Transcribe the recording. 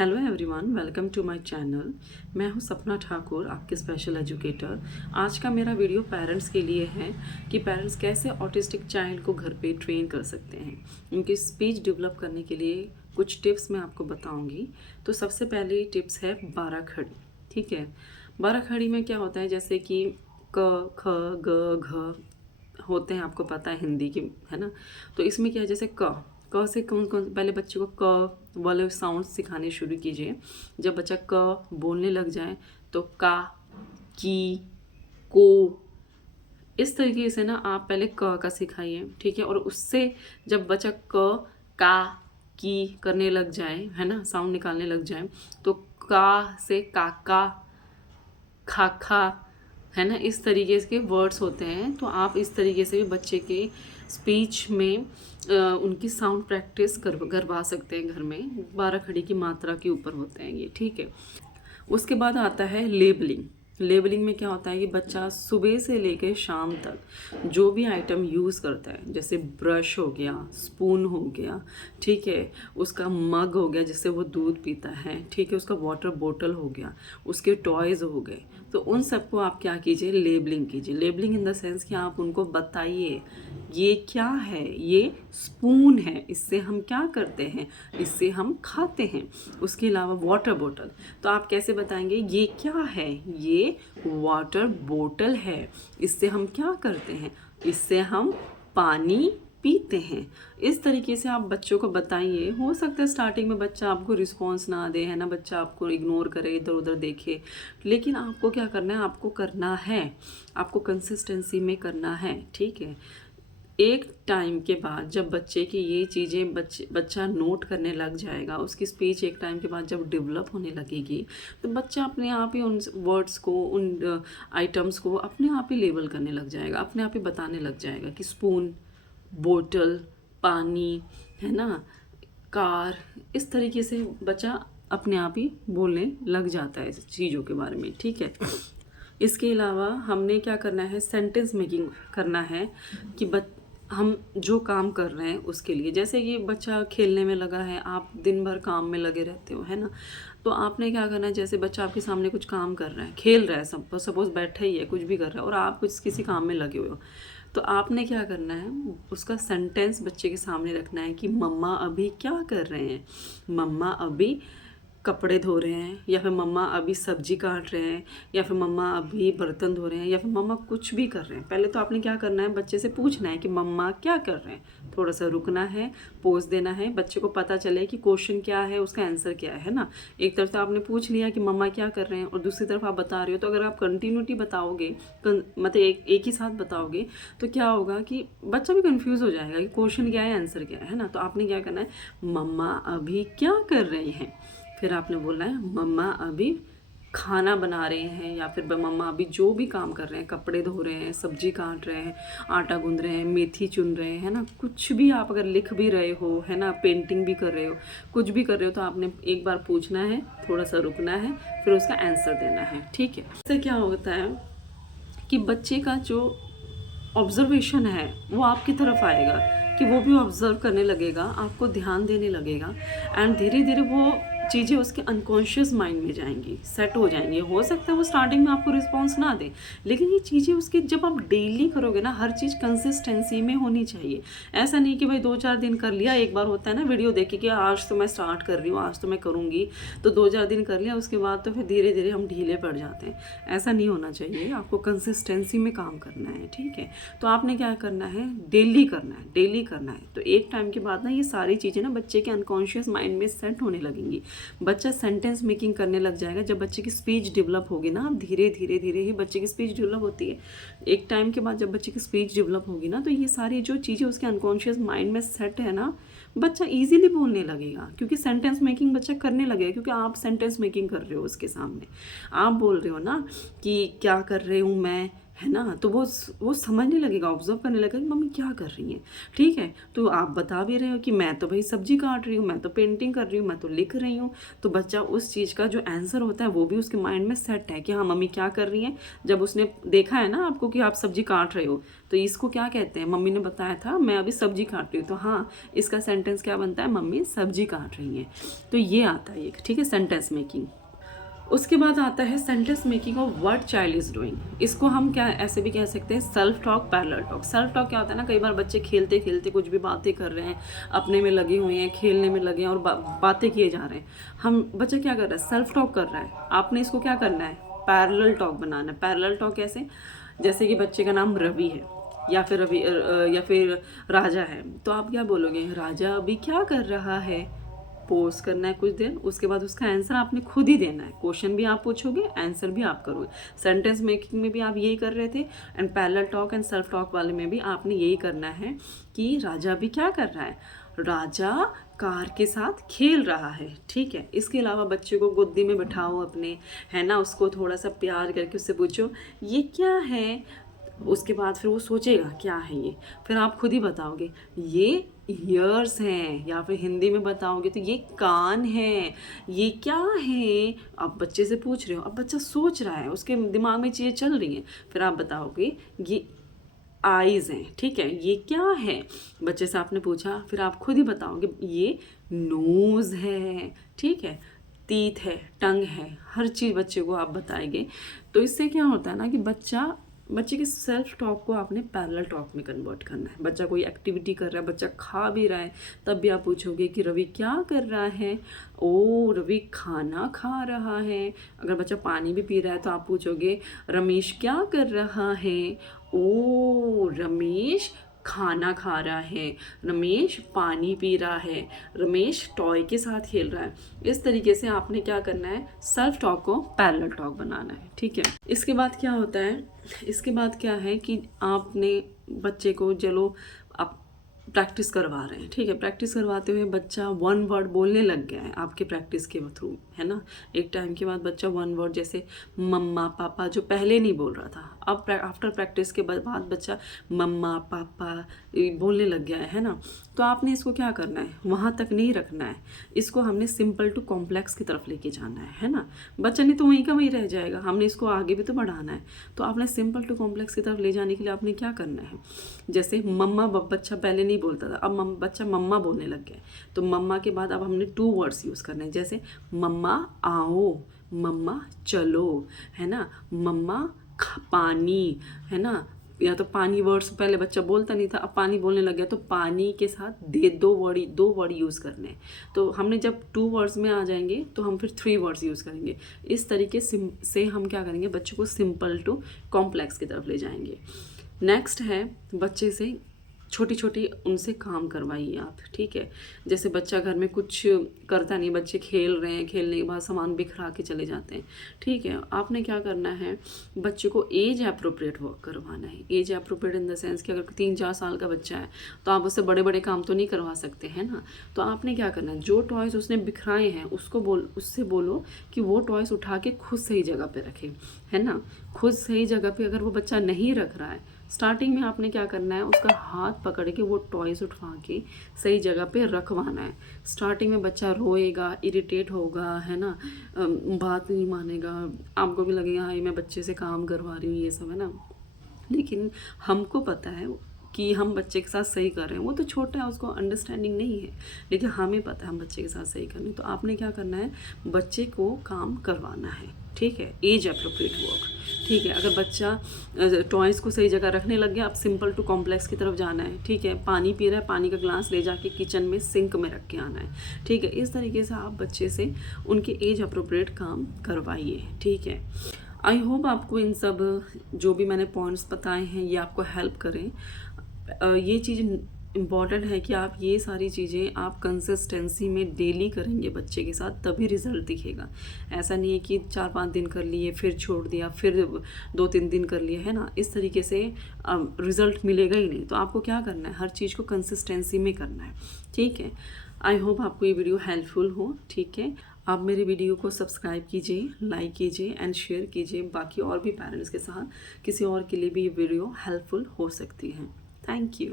Hello everyone, welcome to my channel. मैं हूं सपना ठाकुर, आपके स्पेशल एजुकेटर। आज का मेरा वीडियो पेरेंट्स के लिए है कि पेरेंट्स कैसे ऑटिस्टिक चाइल्ड को घर पे ट्रेन कर सकते हैं। उनकी स्पीच डेवलप करने के लिए कुछ टिप्स मैं आपको बताऊंगी। तो सबसे पहली टिप्स है 12 खड़ी। ठीक है, 12 खड़ी में क्या होता है, जैसे कि क ख ग घ होते हैं, आपको पता है हिंदी की, है ना। तो इसमें क्या है, जैसे क से कौन कौन पहले बच्चे को क वाले साउंड सिखाने शुरू कीजिए। जब बच्चा क बोलने लग जाए तो का, की, को, इस तरीके से ना आप पहले क का सिखाइए। ठीक है, और उससे जब बच्चा क, का, की करने लग जाए, है ना, साउंड निकालने लग जाए, तो का से काका, खाखा, है ना, इस तरीके के वर्ड्स होते हैं। तो आप इस तरीके से भी बच्चे के स्पीच में उनकी साउंड प्रैक्टिस करवा सकते हैं घर में। 12 खड़ी की मात्रा के ऊपर होते हैं ये। ठीक है, उसके बाद आता है लेबलिंग। लेबलिंग में क्या होता है कि बच्चा सुबह से लेकर शाम तक जो भी आइटम यूज़ करता है, जैसे ब्रश हो गया, स्पून हो गया, ठीक है, उसका मग हो गया जिससे वो दूध पीता है, ठीक है, उसका वाटर बोतल हो गया, उसके टॉयज़ हो गए, तो उन सबको आप क्या कीजिए, लेबलिंग कीजिए। लेबलिंग इन द सेंस कि आप उनको बताइए ये क्या है, ये स्पून है, इससे हम क्या करते हैं, इससे हम खाते हैं। उसके अलावा वाटर बोतल, तो आप कैसे बताएंगे ये क्या है, ये वाटर बोतल है, इससे हम क्या करते हैं, इससे हम पानी पीते हैं। इस तरीके से आप बच्चों को बताइए। हो सकता है स्टार्टिंग में बच्चा आपको रिस्पॉन्स ना दे, है ना, बच्चा आपको इग्नोर करे, इधर उधर देखे, लेकिन आपको क्या करना है, आपको करना है, आपको कंसिस्टेंसी में करना है। ठीक है, एक टाइम के बाद जब बच्चे की ये चीज़ें बच्चा नोट करने लग जाएगा, उसकी स्पीच एक टाइम के बाद जब डेवलप होने लगेगी, तो बच्चा अपने आप ही उन वर्ड्स को, उन आइटम्स को अपने आप ही लेबल करने लग जाएगा, अपने आप ही बताने लग जाएगा कि स्पून, बोतल, पानी, है ना, कार। इस तरीके से बच्चा अपने आप ही बोलने लग जाता है इस चीज़ों के बारे में। ठीक है, इसके अलावा हमने क्या करना है, सेंटेंस मेकिंग करना है कि हम जो काम कर रहे हैं उसके लिए, जैसे कि बच्चा खेलने में लगा है, आप दिन भर काम में लगे रहते हो, है ना, तो आपने क्या करना है, जैसे बच्चा आपके सामने कुछ काम कर रहा है, खेल रहा है, सपोज बैठा ही है, कुछ भी कर रहा है, और आप कुछ किसी काम में लगे हुए हो, तो आपने क्या करना है, उसका सेंटेंस बच्चे के सामने रखना है कि मम्मा अभी क्या कर रहे हैं, मम्मा अभी कपड़े धो रहे हैं, या फिर मम्मा अभी सब्जी काट रहे हैं, या फिर मम्मा अभी बर्तन धो रहे हैं, या फिर मम्मा कुछ भी कर रहे हैं। पहले तो आपने क्या करना है, बच्चे से पूछना है कि मम्मा क्या कर रहे हैं, थोड़ा सा रुकना है, पोज देना है, बच्चे को पता चले कि क्वेश्चन क्या है, उसका आंसर क्या है ना। एक तरफ तो आपने पूछ लिया कि मम्मा क्या कर रहे हैं, और दूसरी तरफ आप बता रहे हो, तो अगर आप कंटिन्यूटी बताओगे, मतलब एक ही साथ बताओगे, तो क्या होगा कि बच्चा भी कंफ्यूज हो जाएगा कि क्वेश्चन क्या है, आंसर क्या है ना। तो आपने क्या करना है, मम्मा अभी क्या कर रही हैं, फिर आपने बोलना है मम्मा अभी खाना बना रहे हैं, या फिर मम्मा अभी जो भी काम कर रहे हैं, कपड़े धो रहे हैं, सब्जी काट रहे हैं, आटा गूंद रहे हैं, मेथी चुन रहे हैं, है ना, कुछ भी आप अगर लिख भी रहे हो, है ना, पेंटिंग भी कर रहे हो, कुछ भी कर रहे हो, तो आपने एक बार पूछना है, थोड़ा सा रुकना है, फिर उसका आंसर देना है। ठीक है, इससे क्या होता है कि बच्चे का जो ऑब्जर्वेशन है वो आपकी तरफ आएगा, कि वो भी ऑब्जर्व करने लगेगा, आपको ध्यान देने लगेगा, एंड धीरे धीरे वो चीज़ें उसके अनकॉन्शियस माइंड में जाएंगी, सेट हो जाएंगी। हो सकता है वो स्टार्टिंग में आपको रिस्पॉन्स ना दे, लेकिन ये चीज़ें उसकी जब आप डेली करोगे ना, हर चीज़ कंसिस्टेंसी में होनी चाहिए। ऐसा नहीं कि भाई 2-4 दिन कर लिया, एक बार होता है ना वीडियो देखे कि आज तो मैं स्टार्ट कर रही हूँ, आज तो मैं करूँगी, तो 2-4 दिन कर लिया, उसके बाद तो फिर धीरे धीरे हम ढीले पड़ जाते हैं। ऐसा नहीं होना चाहिए, आपको कंसिस्टेंसी में काम करना है। ठीक है, तो आपने क्या करना है, डेली करना है, डेली करना है। तो एक टाइम के बाद ना ये सारी चीज़ें ना बच्चे के अनकॉन्शियस माइंड में सेट होने लगेंगी, बच्चा सेंटेंस मेकिंग करने लग जाएगा। जब बच्चे की स्पीच डेवलप होगी ना, धीरे धीरे धीरे ही बच्चे की स्पीच डेवलप होती है। एक टाइम के बाद जब बच्चे की स्पीच डेवलप होगी ना, तो ये सारी जो चीज़ें उसके अनकॉन्शियस माइंड में सेट है ना, बच्चा इजीली बोलने लगेगा, क्योंकि सेंटेंस मेकिंग बच्चा करने लगेगा, क्योंकि आप सेंटेंस मेकिंग कर रहे हो उसके सामने। आप बोल रहे हो ना कि क्या कर रही हूँ मैं, है ना। तो वो समझने लगेगा, ऑब्जर्व करने लगेगा कि मम्मी क्या कर रही हैं, ठीक है। तो आप बता भी रहे हो कि मैं तो भाई सब्जी काट रही हूँ, मैं तो पेंटिंग कर रही हूँ, मैं तो लिख रही हूँ। तो बच्चा उस चीज़ का जो आंसर होता है वो भी उसके माइंड में सेट है कि हाँ मम्मी क्या कर रही हैं। जब उसने देखा है ना आपको कि आप सब्जी काट रहे हो, तो इसको क्या कहते हैं, मम्मी ने बताया था मैं अभी सब्जी काट रही हूँ, तो हाँ इसका सेंटेंस क्या बनता है, मम्मी सब्जी काट रही हैं। तो ये आता है एक, ठीक है, सेंटेंस मेकिंग। उसके बाद आता है sentence making of what child is doing. इसको हम क्या ऐसे भी कह सकते हैं self talk, parallel talk. Self talk क्या होता है ना, कई बार बच्चे खेलते खेलते कुछ भी बातें कर रहे हैं, अपने में लगे हुए हैं, खेलने में लगे हैं और बातें किए जा रहे हैं। हम बच्चा क्या कर रहा है, सेल्फ टॉक कर रहा है। आपने इसको क्या करना है, पैरेलल टॉक बनाना है। पैरेलल टॉक कैसे, जैसे कि बच्चे का नाम रवि है या फिर या फिर राजा है, तो आप क्या बोलोगे, राजा अभी क्या कर रहा है। पोज करना है कुछ देर, उसके बाद उसका आंसर आपने खुद ही देना है। क्वेश्चन भी आप पूछोगे, आंसर भी आप करोगे। सेंटेंस मेकिंग में भी आप यही कर रहे थे, and parallel talk and self talk वाले में भी आपने यही करना है कि राजा भी क्या कर रहा है, राजा कार के साथ खेल रहा है, ठीक है। इसके अलावा बच्चे को गोदी में बिठाओ अपने, है ना, उसको थोड़ा सा प्यार करके उससे पूछो ये क्या है। उसके बाद फिर वो सोचेगा क्या है ये, फिर आप खुद ही बताओगे ये ईयर्स हैं, या फिर हिंदी में बताओगे तो ये कान है, ये क्या है। आप बच्चे से पूछ रहे हो, अब बच्चा सोच रहा है, उसके दिमाग में चीज़ें चल रही हैं, फिर आप बताओगे ये आईज हैं, ठीक है, ये क्या है। बच्चे से आपने पूछा, फिर आप खुद ही बताओगे ये नोज़ है, ठीक है, टीथ है, टंग है, हर चीज़ बच्चे को आप बताएंगे। तो इससे क्या होता है ना कि बच्चे के सेल्फ टॉक को आपने पैरेलल टॉक में कन्वर्ट करना है। बच्चा कोई एक्टिविटी कर रहा है, बच्चा खा भी रहा है, तब भी आप पूछोगे कि रवि क्या कर रहा है, ओ रवि खाना खा रहा है। अगर बच्चा पानी भी पी रहा है तो आप पूछोगे रमेश क्या कर रहा है, ओ रमेश खाना खा रहा है, रमेश पानी पी रहा है, रमेश टॉय के साथ खेल रहा है। इस तरीके से आपने क्या करना है, सेल्फ टॉक को पैरेलल टॉक बनाना है, ठीक है। इसके बाद क्या होता है, इसके बाद क्या है कि आपने बच्चे को चलो आप प्रैक्टिस करवा रहे हैं, ठीक है। प्रैक्टिस करवाते हुए बच्चा वन वर्ड बोलने लग गया है आपके प्रैक्टिस के थ्रू, है ना। एक टाइम के बाद बच्चा वन वर्ड जैसे मम्मा पापा जो पहले नहीं बोल रहा था, अब आफ्टर प्रैक्टिस के बाद बच्चा मम्मा पापा बोलने लग गया है ना। तो आपने इसको क्या करना है, वहाँ तक नहीं रखना है, इसको हमने सिंपल टू कॉम्प्लेक्स की तरफ लेके जाना है ना। बच्चा नहीं तो वहीं का वहीं रह जाएगा, हमने इसको आगे भी तो बढ़ाना है। तो आपने सिंपल टू कॉम्प्लेक्स की तरफ ले जाने के लिए आपने क्या करना है, जैसे मम्मा बच्चा पहले नहीं बोलता था, अब बच्चा मम्मा बोलने लग गया, तो मम्मा के बाद अब हमने टू वर्ड्स यूज़ करने हैं, जैसे मम्मा आओ, मम्मा चलो, है ना, मम्मा पानी, है ना। या तो पानी वर्ड्स पहले बच्चा बोलता नहीं था, अब पानी बोलने लग गया, तो पानी के साथ दो वर्ड यूज़ करने हैं। तो हमने जब टू वर्ड्स में आ जाएंगे तो हम फिर थ्री वर्ड्स यूज़ करेंगे। इस तरीके से हम क्या करेंगे, बच्चों को सिंपल टू कॉम्प्लेक्स की तरफ ले जाएंगे। नेक्स्ट है बच्चे से छोटी छोटी उनसे काम करवाइए आप, ठीक है। जैसे बच्चा घर में कुछ करता नहीं, बच्चे खेल रहे हैं, खेलने के बाद सामान बिखरा के चले जाते हैं, ठीक है। आपने क्या करना है, बच्चे को एज अप्रोप्रिएट वर्क करवाना है। Age appropriate in the sense कि अगर 3-4 साल का बच्चा है तो आप उससे बड़े बड़े काम तो नहीं करवा सकते हैं ना। तो आपने क्या करना है, जो टॉयज़ उसने बिखराए हैं उससे बोलो कि वो टॉयज़ उठा के खुद सही जगह पे रखे, है ना। खुद सही जगह पे अगर वो बच्चा नहीं रख रहा है, स्टार्टिंग में आपने क्या करना है, उसका हाथ पकड़ के वो टॉयज़ उठवा के सही जगह पे रखवाना है। स्टार्टिंग में बच्चा रोएगा, इरिटेट होगा, है ना, बात नहीं मानेगा, आपको भी लगेगा हाँ मैं बच्चे से काम करवा रही हूँ, ये सब, है ना। लेकिन हमको पता है कि हम बच्चे के साथ सही कर रहे हैं, वो तो छोटा है, उसको अंडरस्टैंडिंग नहीं है, लेकिन हमें पता है हम बच्चे के साथ सही कर रहे हैं। तो आपने क्या करना है, बच्चे को काम करवाना है, ठीक है, एज अप्रोप्रिएट वर्क, ठीक है। अगर बच्चा टॉयज़ को सही जगह रखने लग गया, अब सिंपल टू कॉम्प्लेक्स की तरफ जाना है, ठीक है। पानी पी रहा है, पानी का ग्लास ले जाके किचन में सिंक में रख के आना है, ठीक है। इस तरीके से आप बच्चे से उनके एज अप्रोप्रिएट काम करवाइए, ठीक है। आई होप आपको इन सब जो भी मैंने पॉइंट्स बताए हैं ये आपको हेल्प करें। ये चीज़ इम्पॉर्टेंट है कि आप ये सारी चीज़ें आप कंसिस्टेंसी में डेली करेंगे बच्चे के साथ, तभी रिज़ल्ट दिखेगा। ऐसा नहीं है कि 4-5 दिन कर लिए फिर छोड़ दिया, फिर 2-3 दिन कर लिए, है ना। इस तरीके से रिज़ल्ट मिलेगा ही नहीं। तो आपको क्या करना है, हर चीज़ को कंसिस्टेंसी में करना है, ठीक है। आई होप आपको ये वीडियो हेल्पफुल हो। ठीक है, आप मेरे वीडियो को सब्सक्राइब कीजिए, लाइक कीजिए एंड शेयर कीजिए। बाकी और भी पेरेंट्स के साथ किसी और के लिए भी ये वीडियो हेल्पफुल हो सकती है। Thank you.